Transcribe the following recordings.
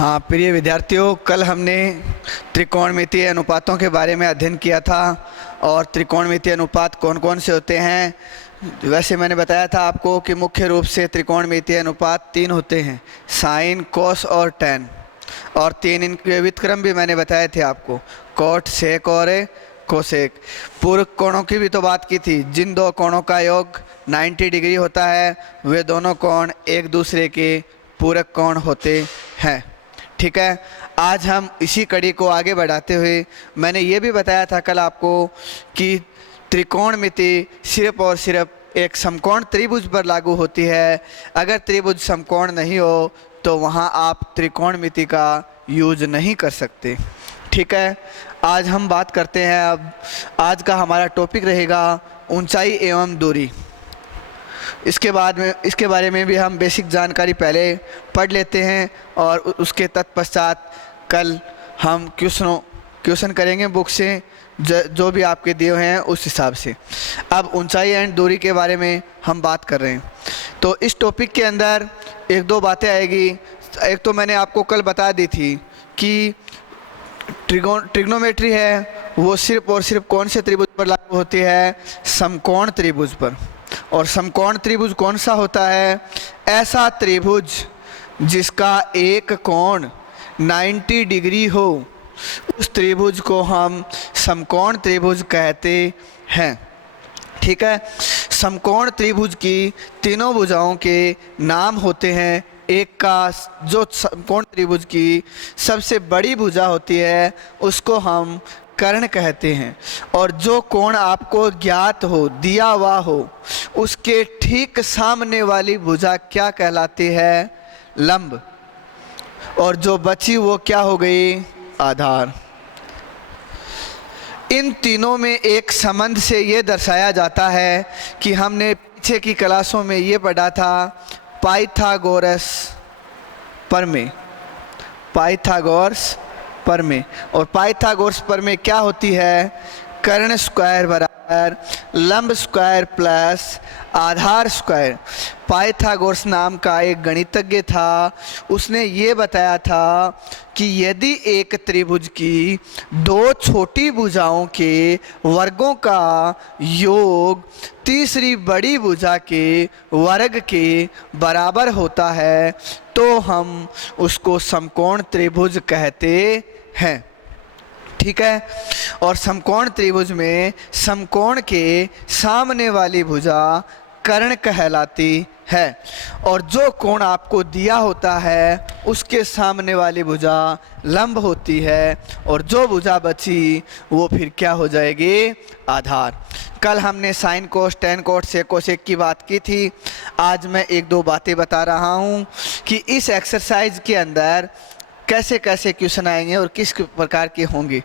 हाँ प्रिय विद्यार्थियों, कल हमने त्रिकोणमितीय अनुपातों के बारे में अध्ययन किया था और त्रिकोणमितीय अनुपात कौन कौन से होते हैं। वैसे मैंने बताया था आपको कि मुख्य रूप से त्रिकोणमितीय अनुपात 3 होते हैं, साइन, कोस और टैन। और 3 इनके व्युत्क्रम भी मैंने बताए थे आपको, कोट, सेक और कोसेक। पूरक कोणों की भी तो बात की थी। जिन दो कोणों का योग 90 डिग्री होता है वे दोनों कोण एक दूसरे के पूरक कोण होते हैं। ठीक है, आज हम इसी कड़ी को आगे बढ़ाते हुए मैंने ये भी बताया था कल आपको कि त्रिकोणमिति सिर्फ और सिर्फ एक समकोण त्रिभुज पर लागू होती है। अगर त्रिभुज समकोण नहीं हो तो वहाँ आप त्रिकोणमिति का यूज नहीं कर सकते। ठीक है, आज हम बात करते हैं। अब आज का हमारा टॉपिक रहेगा ऊंचाई एवं दूरी। इसके बारे में भी हम बेसिक जानकारी पहले पढ़ लेते हैं और उसके तत्पश्चात कल हम क्वेश्चन करेंगे बुक से जो भी आपके दिए हैं उस हिसाब से। अब ऊंचाई एंड दूरी के बारे में हम बात कर रहे हैं तो इस टॉपिक के अंदर एक दो बातें आएगी। एक तो मैंने आपको कल बता दी थी कि ट्रिग्नोमेट्री है वो सिर्फ और सिर्फ कौन से त्रिभुज पर लागू होती है, समकोण त्रिभुज पर। और समकोण त्रिभुज कौन सा होता है? ऐसा त्रिभुज जिसका एक कोण 90 डिग्री हो, उस त्रिभुज को हम समकोण त्रिभुज कहते हैं। ठीक है, समकोण त्रिभुज की तीनों भुजाओं के नाम होते हैं। एक का जो समकोण त्रिभुज की सबसे बड़ी भुजा होती है उसको हम कर्ण कहते हैं, और जो कोण आपको ज्ञात हो, दिया हुआ हो, उसके ठीक सामने वाली भुजा क्या कहलाती है? लंब। और जो बची वो क्या हो गई? आधार। इन तीनों में एक संबंध से ये दर्शाया जाता है कि हमने पीछे की क्लासों में ये पढ़ा था, पाइथागोरस प्रमेय। पाइथागोरस प्रमेय। और पाइथागोरस प्रमेय क्या होती है? कर्ण स्क्वायर बराबर लंब स्क्वायर प्लस आधार स्क्वायर। पाइथागोरस नाम का एक गणितज्ञ था, उसने ये बताया था कि यदि एक त्रिभुज की दो छोटी भुजाओं के वर्गों का योग तीसरी बड़ी भुजा के वर्ग के बराबर होता है तो हम उसको समकोण त्रिभुज कहते हैं। ठीक है, और समकोण त्रिभुज में समकोण के सामने वाली भुजा कर्ण कहलाती है, और जो कोण आपको दिया होता है उसके सामने वाली भुजा लंब होती है, और जो भुजा बची वो फिर क्या हो जाएगी? आधार। कल हमने साइन कोस, टैन कोस, सेक कोसेक की बात की थी। आज मैं एक दो बातें बता रहा हूँ कि इस एक्सरसाइज के अंदर कैसे कैसे क्वेश्चन आएंगे और किस प्रकार के होंगे।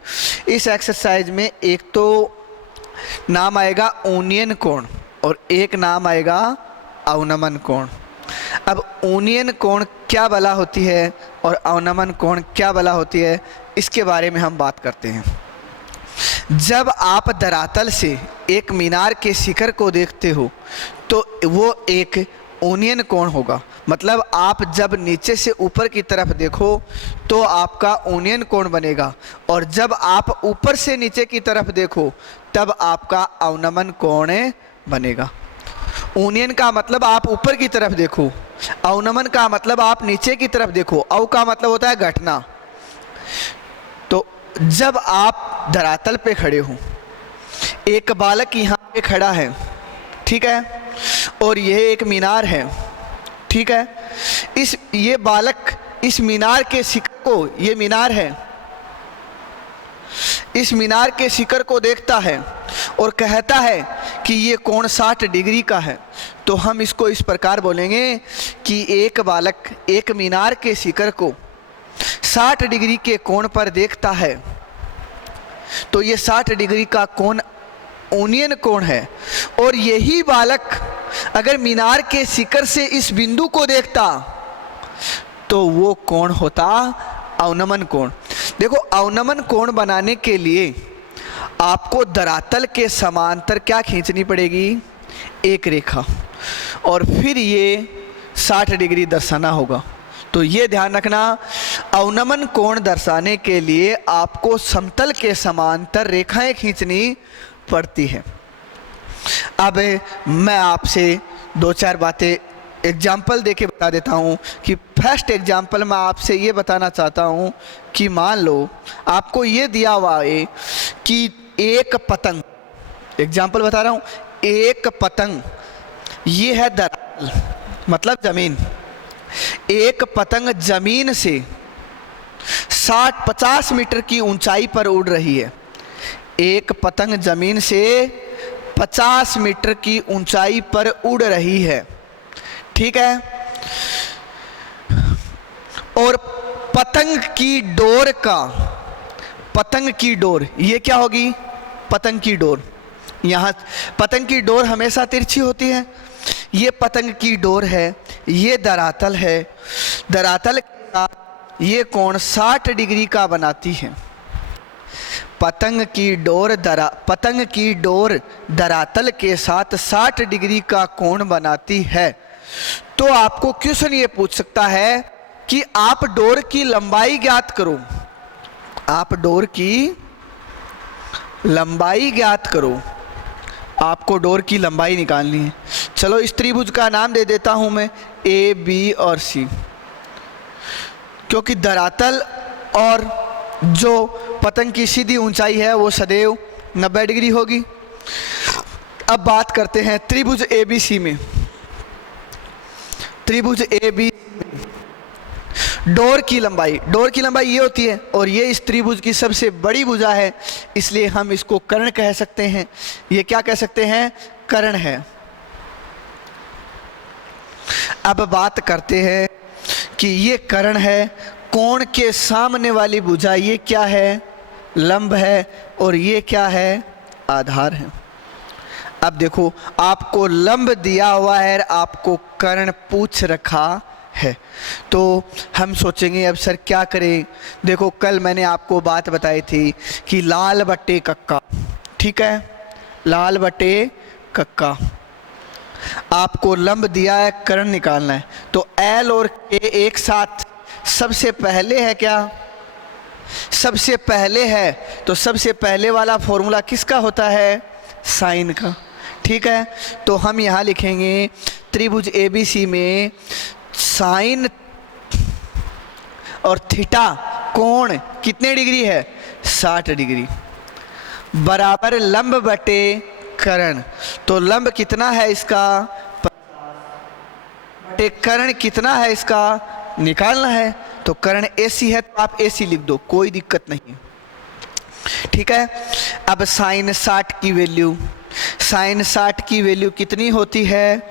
इस एक्सरसाइज में एक तो नाम आएगा ओनियन कोण और एक नाम आएगा अवनमन कोण। अब ओनियन कोण क्या बला होती है और अवनमन कोण क्या बला होती है, इसके बारे में हम बात करते हैं। जब आप धरातल से एक मीनार के शिखर को देखते हो तो वो एक ओनियन कोण होगा। मतलब आप जब नीचे से ऊपर की तरफ देखो तो आपका ओनियन कोण बनेगा, और जब आप ऊपर से नीचे की तरफ देखो तब आपका अवनमन कोण बनेगा। ओनियन का मतलब आप ऊपर की तरफ देखो, अवनमन का मतलब आप नीचे की तरफ देखो। अव का मतलब होता है घटना। तो जब आप धरातल पे खड़े हो, एक बालक यहाँ पे खड़ा है, ठीक है, और यह एक मीनार है, ठीक है। ये बालक इस मीनार के शिखर को, ये मीनार है, इस मीनार के शिखर को देखता है और कहता है कि ये कोण 60 डिग्री का है। तो हम इसको इस प्रकार बोलेंगे कि एक बालक एक मीनार के शिखर को 60 डिग्री के कोण पर देखता है, तो ये 60 डिग्री का कोण ओनियन कोण है। और यही बालक अगर मीनार के शिखर से इस बिंदु को देखता तो वो कोण होता अवनमन कोण। देखो, अवनमन कोण बनाने के लिए आपको धरातल के समांतर क्या खींचनी पड़ेगी? एक रेखा, और फिर ये 60 डिग्री दर्शाना होगा। तो ये ध्यान रखना अवनमन कोण दर्शाने के लिए आपको समतल के समांतर रेखाएं खींचनी पड़ती है। अब मैं आपसे दो चार बातें एग्जाम्पल देके बता देता हूँ कि फर्स्ट एग्जाम्पल मैं आपसे ये बताना चाहता हूँ कि मान लो आपको ये दिया हुआ है कि एक पतंग, एग्जाम्पल बता रहा हूँ, एक पतंग, ये है धरातल मतलब ज़मीन, एक पतंग ज़मीन से 50 मीटर की ऊंचाई पर उड़ रही है। एक पतंग ज़मीन से 50 मीटर की ऊंचाई पर उड़ रही है, ठीक है। और पतंग की डोर का, पतंग की डोर ये क्या होगी, पतंग की डोर, यहाँ पतंग की डोर हमेशा तिरछी होती है, ये पतंग की डोर है, ये धरातल है, धरातल के साथ ये कोण 60 डिग्री का बनाती है। पतंग की डोर धरातल के साथ 60 डिग्री का कोण बनाती है। तो आपको क्वेश्चन ये पूछ सकता है कि आप डोर की लंबाई ज्ञात करो, आप डोर की लंबाई ज्ञात करो, आपको डोर की लंबाई निकालनी है। चलो इस त्रिभुज का नाम दे देता हूं मैं ए, बी और सी, क्योंकि धरातल और जो पतंग की सीधी ऊंचाई है वो सदैव 90 डिग्री होगी। अब बात करते हैं त्रिभुज ए बी सी में, त्रिभुज ए बी डोर की लंबाई ये होती है और ये इस त्रिभुज की सबसे बड़ी भुजा है, इसलिए हम इसको कर्ण कह सकते हैं। ये क्या कह सकते हैं, कर्ण है। अब बात करते हैं कि ये कर्ण है, कोण के सामने वाली भुजा ये क्या है, लंब है, और ये क्या है, आधार है। अब देखो आपको लंब दिया हुआ है, आपको कर्ण पूछ रखा है, तो हम सोचेंगे अब सर क्या करें। देखो कल मैंने आपको बात बताई थी कि लाल बट्टे कक्का, ठीक है, लाल बट्टे कक्का, आपको लंब दिया है, कर्ण निकालना है। तो एल और के एक साथ सबसे पहले है क्या, सबसे पहले है, तो सबसे पहले वाला फॉर्मूला किसका होता है, साइन का, ठीक है। तो हम यहाँ लिखेंगे त्रिभुज एबीसी में साइन और थीटा कोण कितने डिग्री है, 60 डिग्री, बराबर लंब बटे कर्ण। तो लंब कितना है इसका, बटे कर्ण कितना है इसका, निकालना है। तो कर्ण AC है तो आप AC लिख दो, कोई दिक्कत नहीं है, ठीक है। अब साइन 60 की वैल्यू, साइन 60 की वैल्यू कितनी होती है,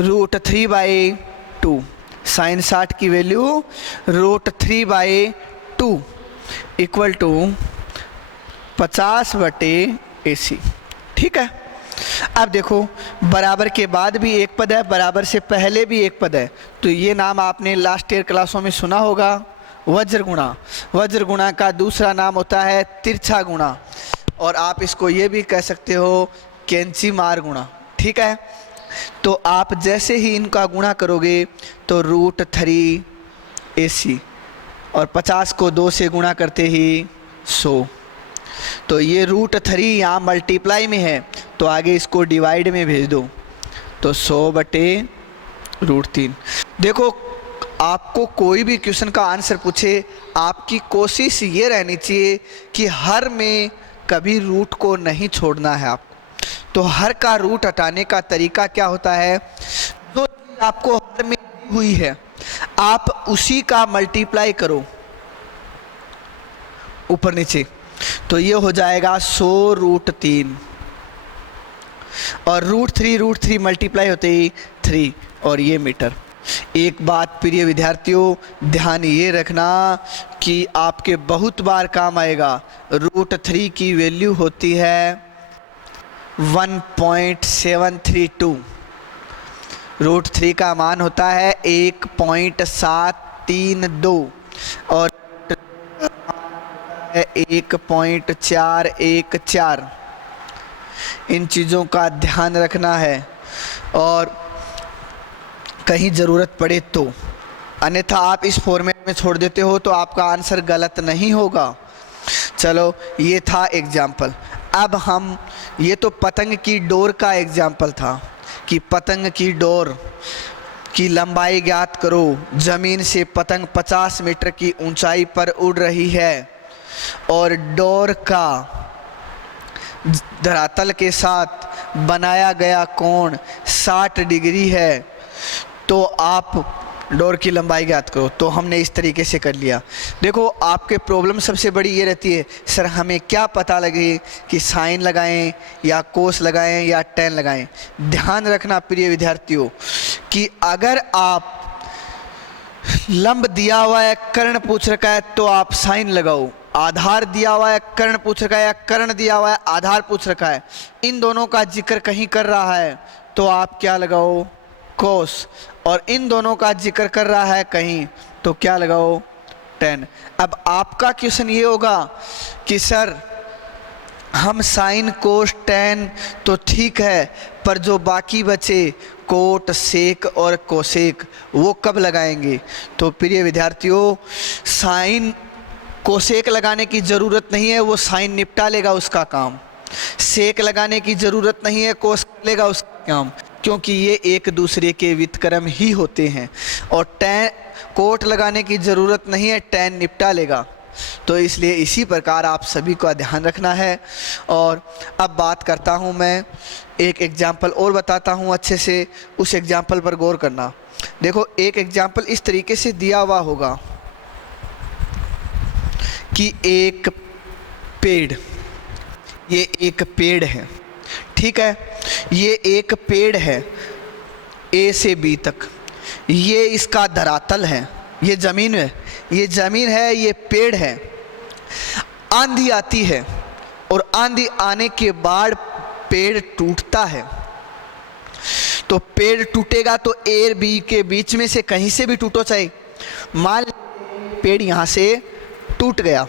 √3/2, साइन 60 की वैल्यू √3/2 इक्वल टू 50/AC, ठीक है। अब देखो बराबर के बाद भी एक पद है, बराबर से पहले भी एक पद है, तो ये नाम आपने लास्ट ईयर क्लासों में सुना होगा, वज्र गुणा। वज्र गुणा का दूसरा नाम होता है तिरछा गुणा, और आप इसको ये भी कह सकते हो कैंची मार गुणा, ठीक है। तो आप जैसे ही इनका गुणा करोगे तो √3AC और 50 को 2 से गुणा करते ही 100, तो ये √3 यहाँ मल्टीप्लाई में है, तो आगे इसको डिवाइड में भेज दो, तो 100/√3। देखो आपको कोई भी क्वेश्चन का आंसर पूछे, आपकी कोशिश ये रहनी चाहिए कि हर में कभी रूट को नहीं छोड़ना है आपको। तो हर का रूट हटाने का तरीका क्या होता है, जो आपको हर में दी हुई है आप उसी का मल्टीप्लाई करो ऊपर नीचे, तो ये हो जाएगा 100√3, और √3 मल्टीप्लाई होते ही 3, और ये मीटर। एक बात प्रिय विद्यार्थियों ध्यान ये रखना कि आपके बहुत बार काम आएगा, √3 की वैल्यू होती है 1.732, √3 का मान होता है 1.732 और 1.414। इन चीज़ों का ध्यान रखना है, और कहीं ज़रूरत पड़े तो अन्यथा आप इस फॉर्मेट में छोड़ देते हो तो आपका आंसर गलत नहीं होगा। चलो, ये था एग्जाम्पल। अब हम, ये तो पतंग की डोर का एग्जाम्पल था कि पतंग की डोर की लंबाई ज्ञात करो। ज़मीन से पतंग 50 मीटर की ऊंचाई पर उड़ रही है और डोर का धरातल के साथ बनाया गया कोण 60 डिग्री है, तो आप डोर की लंबाई ज्ञात करो। तो हमने इस तरीके से कर लिया। देखो, आपके प्रॉब्लम सबसे बड़ी ये रहती है, सर हमें क्या पता लगे कि साइन लगाएं या कोस लगाएं या टेन लगाएं। ध्यान रखना प्रिय विद्यार्थियों कि अगर आप लंब दिया हुआ है, कर्ण पूछ रखा है, तो आप साइन लगाओ। आधार दिया हुआ है, कर्ण पूछ रखा है, या कर्ण दिया हुआ है, आधार पूछ रखा है, इन दोनों का जिक्र कहीं कर रहा है तो आप क्या लगाओ? कोस। और इन दोनों का जिक्र कर रहा है कहीं तो क्या लगाओ? टेन। अब आपका क्वेश्चन ये होगा कि सर हम साइन कोस टेन तो ठीक है, पर जो बाकी बचे कोट सेक और कोसेक वो कब लगाएंगे? तो प्रिय विद्यार्थियों, साइन कोसेक लगाने की ज़रूरत नहीं है, वो साइन निपटा लेगा उसका काम। सेक लगाने की ज़रूरत नहीं है, कोस लेगा उसका काम, क्योंकि ये एक दूसरे के व्युत्क्रम ही होते हैं। और टेन कोट लगाने की ज़रूरत नहीं है, टेन निपटा लेगा। तो इसलिए इसी प्रकार आप सभी को ध्यान रखना है। और अब बात करता हूँ, मैं एक एग्जाम्पल और बताता हूँ अच्छे से, उस एग्जाम्पल पर गौर करना। देखो, एक एग्जाम्पल इस तरीके से दिया हुआ होगा कि एक पेड़, ये एक पेड़ है, ठीक है, ये एक पेड़ है ए से बी तक, ये इसका धरातल है, ये ज़मीन है, ये ज़मीन है, ये पेड़ है। आंधी आती है और आंधी आने के बाद पेड़ टूटता है। तो पेड़ टूटेगा तो ए और बी के बीच में से कहीं से भी टूटो, चाहे मान पेड़ यहाँ से टूट गया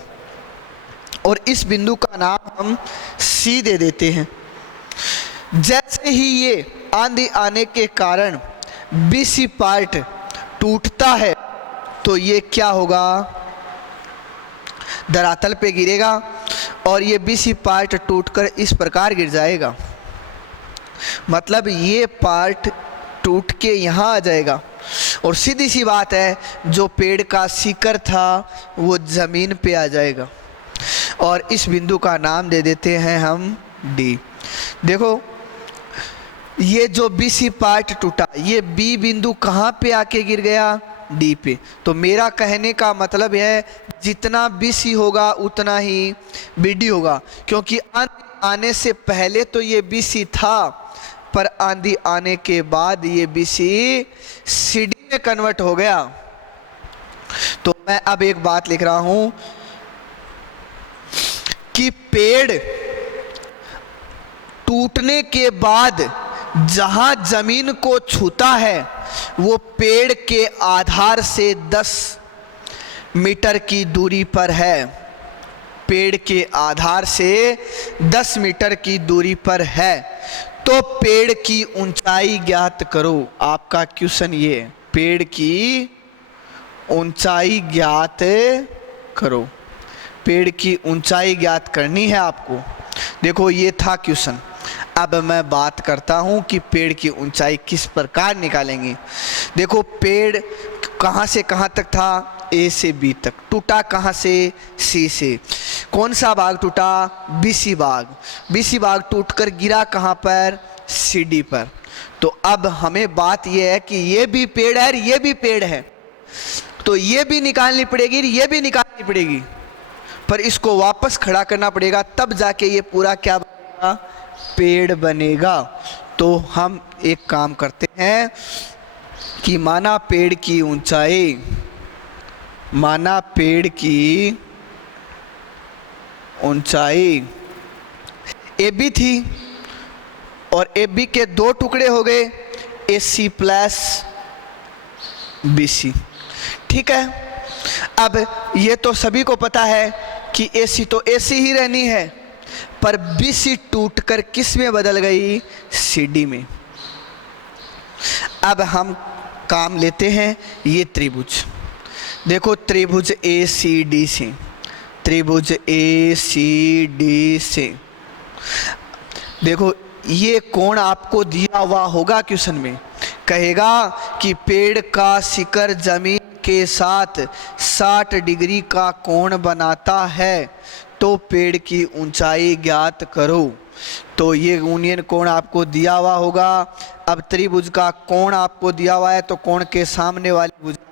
और इस बिंदु का नाम हम सी दे देते हैं। जैसे ही ये आंधी आने के कारण बीसी पार्ट टूटता है तो ये क्या होगा? धरातल पे गिरेगा और ये बीसी पार्ट टूटकर इस प्रकार गिर जाएगा। मतलब ये पार्ट टूट के यहाँ आ जाएगा और सीधी सी बात है, जो पेड़ का शिखर था वो ज़मीन पे आ जाएगा और इस बिंदु का नाम दे देते हैं हम डी। देखो, ये जो बीसी पार्ट टूटा, ये बी बिंदु कहाँ पे आके गिर गया? डी पे। तो मेरा कहने का मतलब है, जितना बीसी होगा उतना ही बीडी होगा, क्योंकि आंधी आने से पहले तो ये बीसी था, पर आंधी आने के बाद ये बीसी सीडी में कन्वर्ट हो गया। तो मैं अब एक बात लिख रहा हूं कि पेड़ टूटने के बाद जहां जमीन को छूता है वो पेड़ के आधार से 10 मीटर की दूरी पर है। पेड़ के आधार से 10 मीटर की दूरी पर है। तो पेड़ की ऊंचाई ज्ञात करो। आपका क्वेश्चन ये, पेड़ की ऊंचाई ज्ञात करो। पेड़ की ऊंचाई ज्ञात करनी है आपको। देखो, ये था क्वेश्चन। अब मैं बात करता हूं कि पेड़ की ऊंचाई किस प्रकार निकालेंगे। देखो, पेड़ कहां से कहां तक था? ए से बी तक। टूटा कहां से? सी से। कौन सा भाग टूटा? बीसी भाग। बीसी भाग टूटकर गिरा कहां पर? सी डी पर। तो अब हमें बात यह है कि ये भी पेड़ है और ये भी पेड़ है, तो ये भी निकालनी पड़ेगी, ये भी निकालनी पड़ेगी, पर इसको वापस खड़ा करना पड़ेगा, तब जाके ये पूरा क्या बनेगा? पेड़ बनेगा। तो हम एक काम करते हैं कि माना पेड़ की ऊंचाई, माना पेड़ की ऊंचाई ए बी थी और ए बी के 2 टुकड़े हो गए, ए सी प्लस बी सी। ठीक है, अब ये तो सभी को पता है कि ए सी तो ए सी ही रहनी है, पर बी सी टूटकर किस में बदल गई? सी डी में। अब हम काम लेते हैं ये त्रिभुज। देखो त्रिभुज ए सी डी से, त्रिभुज ए सी डी से देखो ये कोण आपको दिया हुआ होगा क्वेश्चन में, कहेगा कि पेड़ का शिखर जमीन के साथ 60 डिग्री का कोण बनाता है, तो पेड़ की ऊंचाई ज्ञात करो। तो ये यूनियन कोण आपको दिया हुआ होगा। अब त्रिभुज का कोण आपको दिया हुआ है, तो कोण के सामने वाली भुजा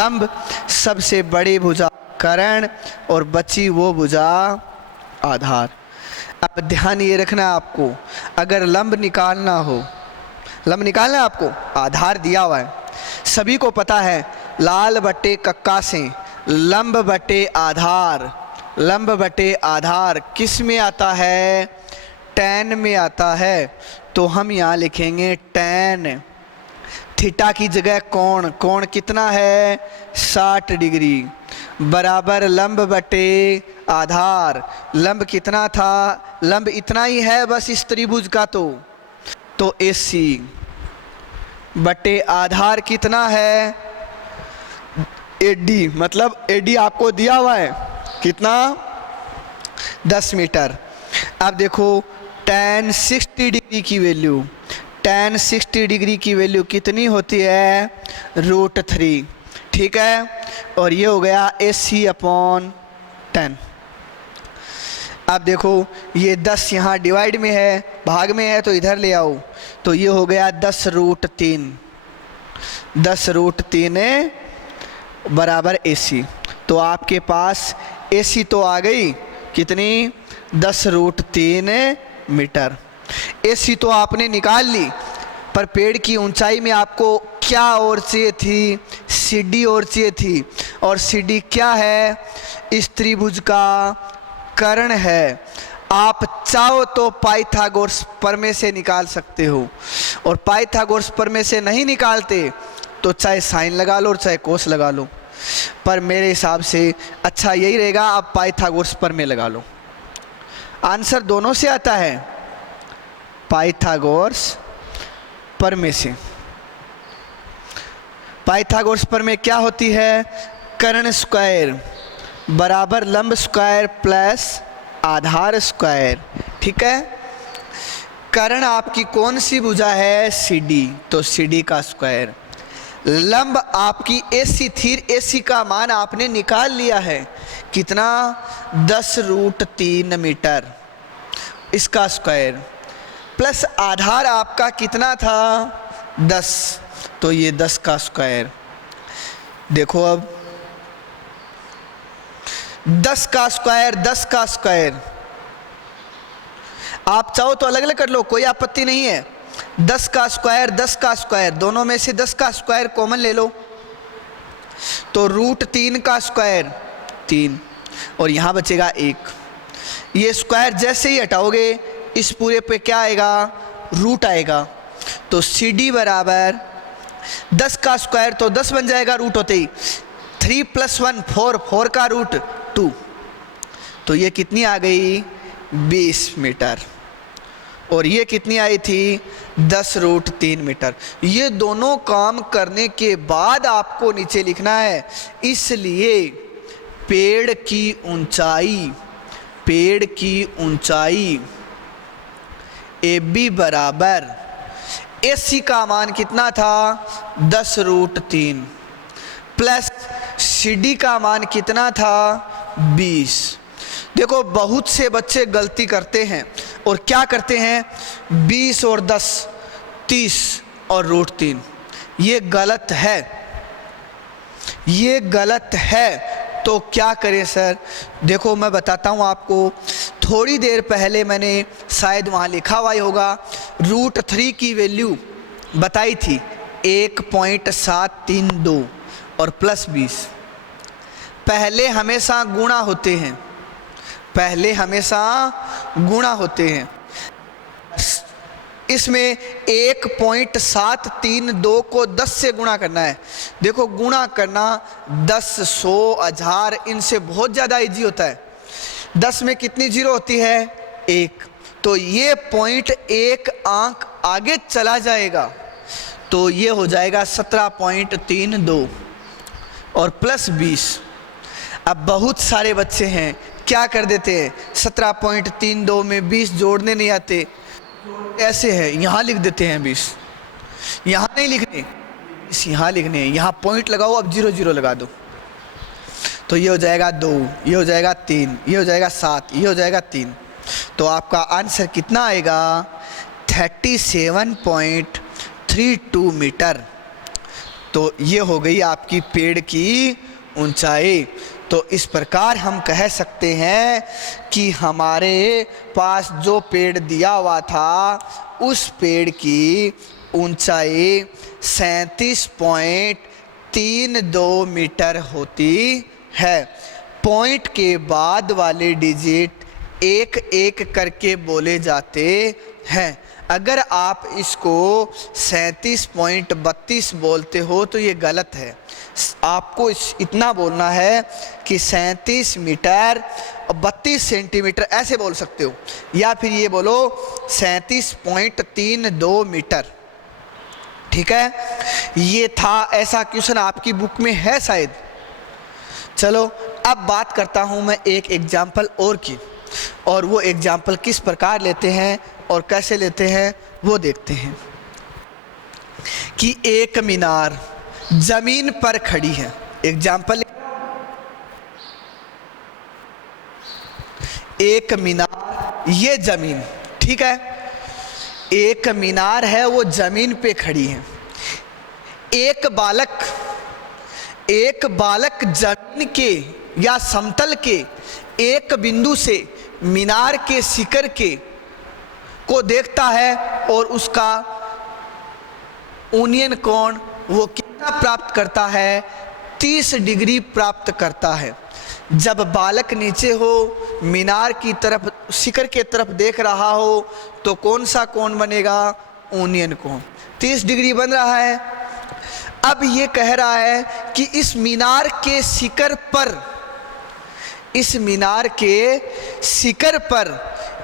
लंब, सबसे बड़ी भुजा कर्ण और बची वो भुजा आधार। अब ध्यान ये रखना आपको, अगर लंब निकालना हो, लंब निकालना है आपको, आधार दिया हुआ है, सभी को पता है लाल बटे कक्का से लंब बटे आधार, लंब बटे आधार किस में आता है? टैन में आता है। तो हम यहाँ लिखेंगे टैन थीटा की जगह कोण, कोण कितना है? 60 डिग्री बराबर लंब बटे आधार। लंब कितना था? लंब इतना ही है बस इस त्रिभुज का। तो AC बटे आधार कितना है? AD, मतलब AD आपको दिया हुआ है कितना? 10 मीटर। अब देखो tan 60 डिग्री की वैल्यू, tan 60 डिग्री की वैल्यू कितनी होती है? √3, ठीक है। और ये हो गया AC/10। अब देखो ये 10 यहाँ डिवाइड में है, भाग में है, तो इधर ले आओ, तो ये हो गया 10√3, 10√3 बराबर AC। तो आपके पास AC तो आ गई कितनी? 10√3 मीटर। AC तो आपने निकाल ली, पर पेड़ की ऊंचाई में आपको क्या और चाहिए थी? CD और चाहिए थी। और CD क्या है? इस त्रिभुज का कर्ण है। आप चाहो तो पाइथागोरस प्रमेय से निकाल सकते हो, और पाइथागोरस प्रमेय से नहीं निकालते तो चाहे साइन लगा लो और चाहे कोस लगा लो, पर मेरे हिसाब से अच्छा यही रहेगा आप पाइथागोरस प्रमेय लगा लो। आंसर दोनों से आता है, पाइथागोरस प्रमेय से। पाइथागोरस प्रमेय क्या होती है? कर्ण स्क्वायर बराबर लंब स्क्वायर प्लस आधार स्क्वायर, ठीक है। कर्ण आपकी कौन सी भुजा है? CD, तो CD का स्क्वायर। लंब आपकी AC थी, AC का मान आपने निकाल लिया है कितना? 10√3 मीटर, इसका स्क्वायर प्लस आधार आपका कितना था? 10, तो ये 10 का स्क्वायर। देखो अब 10 का स्क्वायर, 10 का स्क्वायर, आप चाहो तो अलग अलग कर लो, कोई आपत्ति नहीं है। 10 का स्क्वायर, 10 का स्क्वायर, दोनों में से 10 का स्क्वायर कॉमन ले लो, तो √3 का स्क्वायर 3, और यहाँ बचेगा 1। ये स्क्वायर जैसे ही हटाओगे इस पूरे पे क्या आएगा? रूट आएगा। तो CD बराबर 10 का स्क्वायर तो 10 बन जाएगा रूट होते ही, 3 + 1 4, 4 का रूट 2, तो ये कितनी आ गई? 20 मीटर। और ये कितनी आई थी? 10√3 मीटर। ये दोनों काम करने के बाद आपको नीचे लिखना है, इसलिए पेड़ की ऊंचाई, पेड़ की ऊंचाई AB बराबर AC का मान कितना था? 10√3 प्लस CD का मान कितना था? 20। देखो बहुत से बच्चे गलती करते हैं और क्या करते हैं? 20 और 10 30 और √3। ये गलत है, ये गलत है। तो क्या करें सर? देखो मैं बताता हूँ आपको, थोड़ी देर पहले मैंने शायद वहाँ लिखा हुआ ही होगा, √3 की वैल्यू बताई थी 1.732 और प्लस 20। पहले हमेशा गुणा होते हैं, पहले हमेशा गुणा होते हैं। इसमें 1.732 को 10 से गुणा करना है। देखो गुणा करना 10, 100, 1000 इनसे बहुत ज़्यादा इजी होता है। 10 में कितनी जीरो होती है? 1, तो ये 0.1 अंक आगे चला जाएगा, तो ये हो जाएगा 17.32 और प्लस 20। अब बहुत सारे बच्चे हैं क्या कर देते हैं, 17.32 में 20 जोड़ने नहीं आते, ऐसे है यहाँ लिख देते हैं 20, यहाँ नहीं लिखने, यहाँ लिखने हैं, यहाँ पॉइंट लगाओ, अब 0 0 लगा दो, तो ये हो जाएगा 2, ये हो जाएगा 3, ये हो जाएगा 7, ये हो जाएगा 3। तो आपका आंसर कितना आएगा, 37.32 मीटर। तो ये हो गई आपकी पेड़ की ऊंचाई। तो इस प्रकार हम कह सकते हैं कि हमारे पास जो पेड़ दिया हुआ था उस पेड़ की ऊंचाई 37.32 मीटर होती है। पॉइंट के बाद वाले डिजिट एक एक करके बोले जाते हैं। अगर आप इसको 37.32 बोलते हो तो ये गलत है। आपको इतना बोलना है कि 37 मीटर 32 सेंटीमीटर ऐसे बोल सकते हो, या फिर ये बोलो 37.32 मीटर। ठीक है, ये था, ऐसा क्वेश्चन आपकी बुक में है शायद। चलो अब बात करता हूँ मैं एक एग्जाम्पल और की, और वो एग्जाम्पल किस प्रकार लेते हैं और कैसे लेते हैं वो देखते हैं। कि एक मीनार जमीन पर खड़ी है। एग्जाम्पल, एक मीनार, ये जमीन, ठीक है, एक मीनार है वो जमीन पे खड़ी है। एक बालक जमीन के या समतल के एक बिंदु से मीनार के शिखर के को देखता है और उसका ऊनियन कोण वो कितना प्राप्त करता है, 30 डिग्री प्राप्त करता है। जब बालक नीचे हो, मीनार की तरफ, शिखर के तरफ देख रहा हो, तो कौन सा कोण बनेगा, ऊनियन कोण, 30 डिग्री बन रहा है। अब ये कह रहा है कि इस मीनार के शिखर पर, इस मीनार के शिखर पर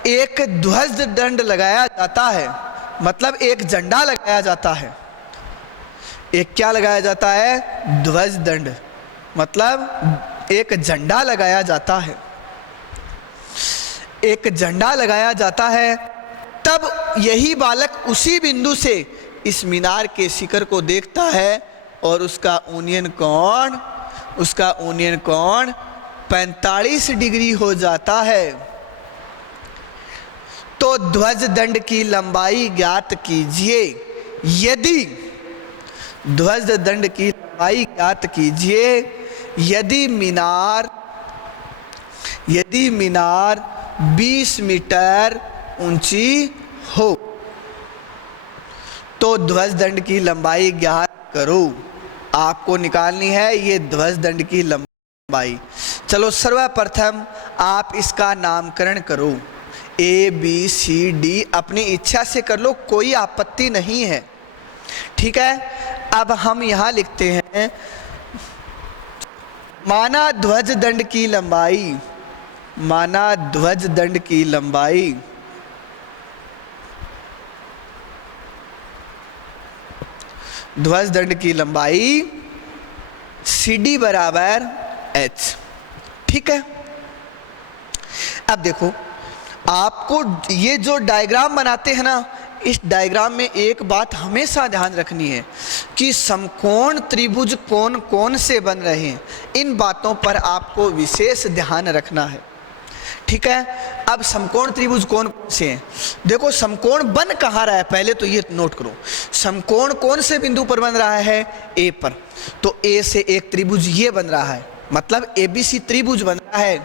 एक ध्वज दंड लगाया जाता है, मतलब एक झंडा लगाया जाता है। एक क्या लगाया जाता है, ध्वज दंड, मतलब एक झंडा लगाया जाता है, एक झंडा लगाया जाता है। तब यही बालक उसी बिंदु से इस मीनार के शिखर को देखता है और उसका ऊनियन कोण 45 डिग्री हो जाता है। तो ध्वज दंड की लंबाई ज्ञात कीजिए। यदि ध्वज दंड की लंबाई ज्ञात कीजिए, यदि मीनार 20 मीटर ऊंची हो तो ध्वज दंड की लंबाई ज्ञात करो। आपको निकालनी है ये ध्वज दंड की लंबाई। चलो सर्वप्रथम आप इसका नामकरण करो, ABCD अपनी इच्छा से कर लो, कोई आपत्ति नहीं है। ठीक है, अब हम यहाँ लिखते हैं, माना ध्वज दंड की लंबाई, माना ध्वज दंड की लंबाई ध्वज दंड की लंबाई CD बराबर H। ठीक है, अब देखो आपको ये जो डायग्राम बनाते हैं ना, इस डायग्राम में एक बात हमेशा ध्यान रखनी है कि समकोण त्रिभुज कौन कौन से बन रहे हैं, इन बातों पर आपको विशेष ध्यान रखना है। ठीक है, अब समकोण त्रिभुज कौन कौन से हैं, देखो समकोण बन कहाँ रहा है, पहले तो ये नोट करो, समकोण कौन से बिंदु पर बन रहा है, A पर। तो A से एक त्रिभुज ये बन रहा है, मतलब ABC त्रिभुज बन रहा है,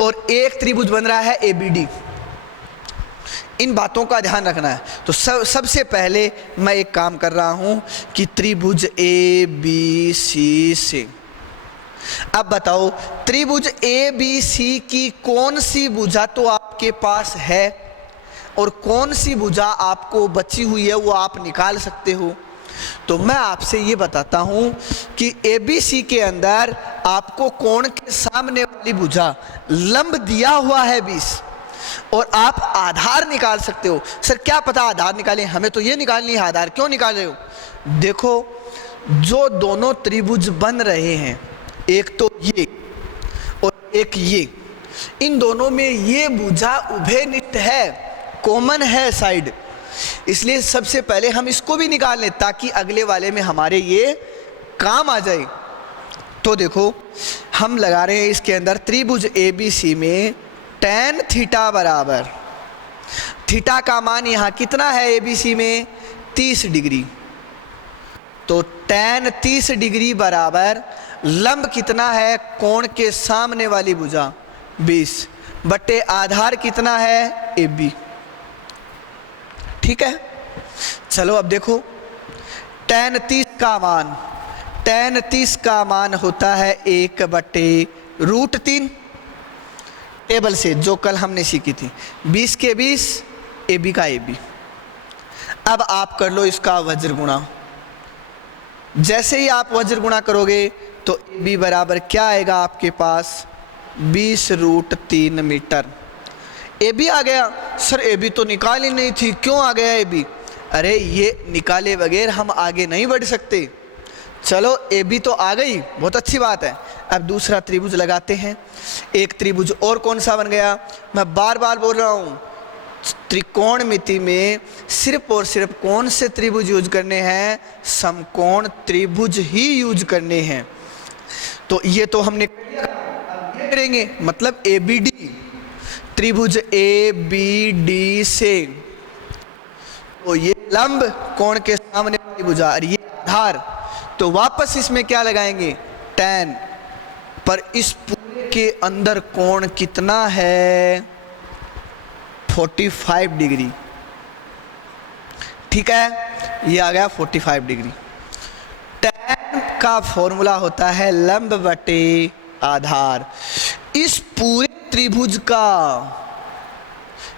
और एक त्रिभुज बन रहा है ABD। इन बातों का ध्यान रखना है। तो सबसे पहले मैं एक काम कर रहा हूं कि त्रिभुज ABC से, अब बताओ त्रिभुज ABC की कौन सी भुजा तो आपके पास है और कौन सी भुजा आपको बची हुई है वो आप निकाल सकते हो। तो मैं आपसे ये बताता हूँ कि ABC के अंदर आपको कोण के सामने वाली भुजा लंब दिया हुआ है 20, और आप आधार निकाल सकते हो। सर क्या पता आधार निकालें, हमें तो ये निकालनी है आधार, क्यों निकाल रहे हो? देखो जो दोनों त्रिभुज बन रहे हैं, एक तो ये और एक ये, इन दोनों में ये भुजा उभयनिष्ठ है, कॉमन है साइड, इसलिए सबसे पहले हम इसको भी निकाल लें ताकि अगले वाले में हमारे ये काम आ जाए। तो देखो हम लगा रहे हैं इसके अंदर त्रिभुज ABC में tan थीटा बराबर, थीटा का मान यहाँ कितना है ABC में 30 डिग्री, तो tan 30 डिग्री बराबर लंब कितना है कोण के सामने वाली भुजा 20 बटे आधार कितना है AB। ठीक है, चलो अब देखो tan 30 का मान, tan 30 का मान होता है 1/√3 टेबल से जो कल हमने सीखी थी, 20 के 20 AB का AB। अब आप कर लो इसका वज्र गुणा, जैसे ही आप वज्र गुणा करोगे तो AB बराबर क्या आएगा आपके पास 20√3 मीटर। AB आ गया। सर AB तो निकाली नहीं थी, क्यों आ गया AB? अरे ये निकाले बगैर हम आगे नहीं बढ़ सकते। चलो AB तो आ गई, बहुत अच्छी बात है। अब दूसरा त्रिभुज लगाते हैं। एक त्रिभुज और कौन सा बन गया, मैं बार बार बोल रहा हूँ, त्रिकोणमिति में सिर्फ और सिर्फ कौन से त्रिभुज यूज करने हैं, समकोण त्रिभुज ही यूज करने हैं। तो ये तो हमने करेंगे, मतलब ABD, त्रिभुज ABD से तो ये लंब कोण के सामने वाली भुजा और ये आधार, तो वापस इसमें क्या लगाएंगे tan, पर इस पूरे के अंदर कोण कितना है 45 डिग्री। ठीक है, ये आ गया 45 डिग्री। tan का फॉर्मूला होता है लंब बटे आधार। इस पूरे त्रिभुज का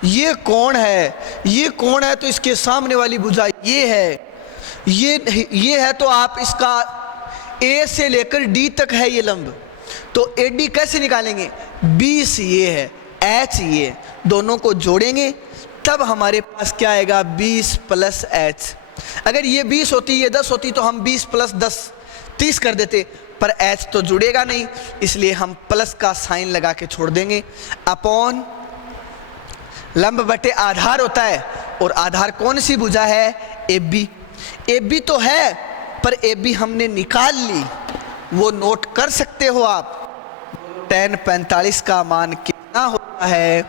ये कोण है, ये कोण है तो इसके सामने वाली भुजा ये है, ये है तो आप इसका A से लेकर D तक है ये लंब, तो AD कैसे निकालेंगे, 20 ये है, H ये, दोनों को जोड़ेंगे तब हमारे पास क्या आएगा 20 + H। अगर ये 20 होती ये 10 होती तो हम 20 + 10 30 कर देते, पर H तो जुड़ेगा नहीं, इसलिए हम प्लस का साइन लगा के छोड़ देंगे। अपॉन लंब बटे आधार होता है, और आधार कौन सी भुजा है AB। AB तो है पर AB हमने निकाल ली, वो नोट कर सकते हो आप। tan 45 का मान कितना होता है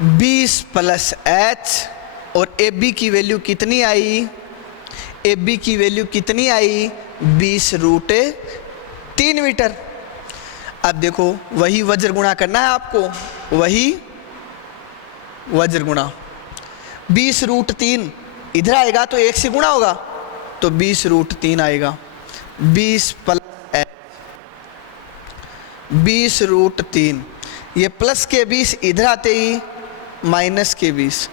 20 + H, और AB की वैल्यू कितनी आई, AB की वैल्यू कितनी आई 20√3 मीटर। अब देखो वही वज्र गुणा करना है आपको, वही वज्र गुणा 20√3 इधर आएगा तो 1 से गुणा होगा तो 20√3 आएगा, 20 + H 20√3, ये प्लस के 20 इधर आते ही माइनस के 20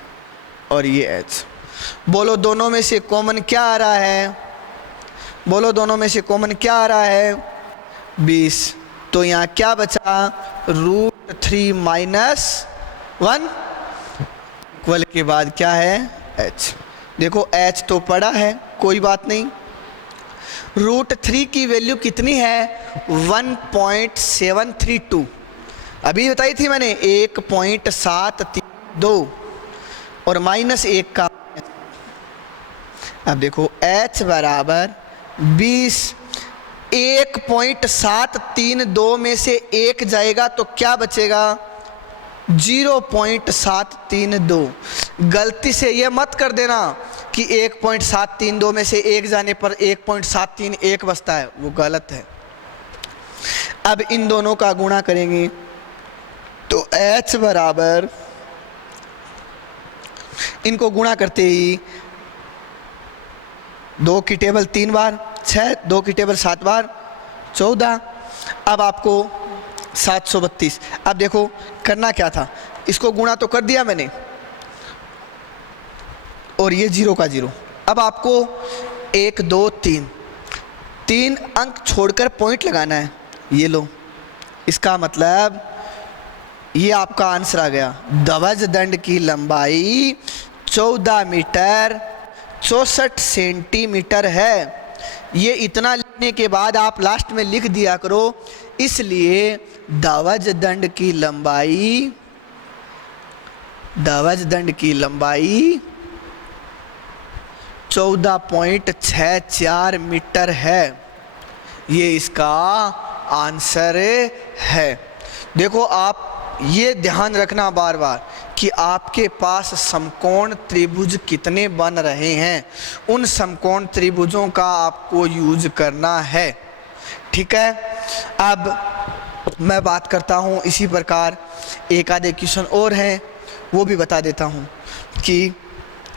और ये H। बोलो दोनों में से कॉमन क्या आ रहा है, बोलो दोनों में से कॉमन क्या आ रहा है 20, तो यहाँ क्या बचा √3 - 1 इक्वल के बाद क्या है H। देखो H तो पड़ा है, कोई बात नहीं। √3 की वैल्यू कितनी है 1.732, अभी बताई थी मैंने 1.732 और -1 का। अब देखो H बराबर 20, 1.732 में से 1 जाएगा तो क्या बचेगा 0.732। गलती से ये मत कर देना कि 1.732 में से 1 जाने पर 1.731 बचता है, वो गलत है। अब इन दोनों का गुणा करेंगे तो H बराबर, इनको गुणा करते ही 2 की टेबल 3 बार 6, 2 की टेबल 7 बार 14, अब आपको 732। अब देखो करना क्या था, इसको गुणा तो कर दिया मैंने और ये 0 का 0। अब आपको 1 2 3 अंक छोड़कर पॉइंट लगाना है, ये लो। इसका मतलब ये आपका आंसर आ गया। ध्वज दंड की लंबाई 14 मीटर 64 सेंटीमीटर है। ये इतना लिखने के बाद आप लास्ट में लिख दिया करो, इसलिए ध्वज दंड की लंबाई 14.64 मीटर है। ये इसका आंसर है। देखो आप ये ध्यान रखना बार बार कि आपके पास समकोण त्रिभुज कितने बन रहे हैं, उन समकोण त्रिभुजों का आपको यूज करना है। ठीक है, अब मैं बात करता हूँ इसी प्रकार एक आधे क्वेश्चन और हैं, वो भी बता देता हूँ कि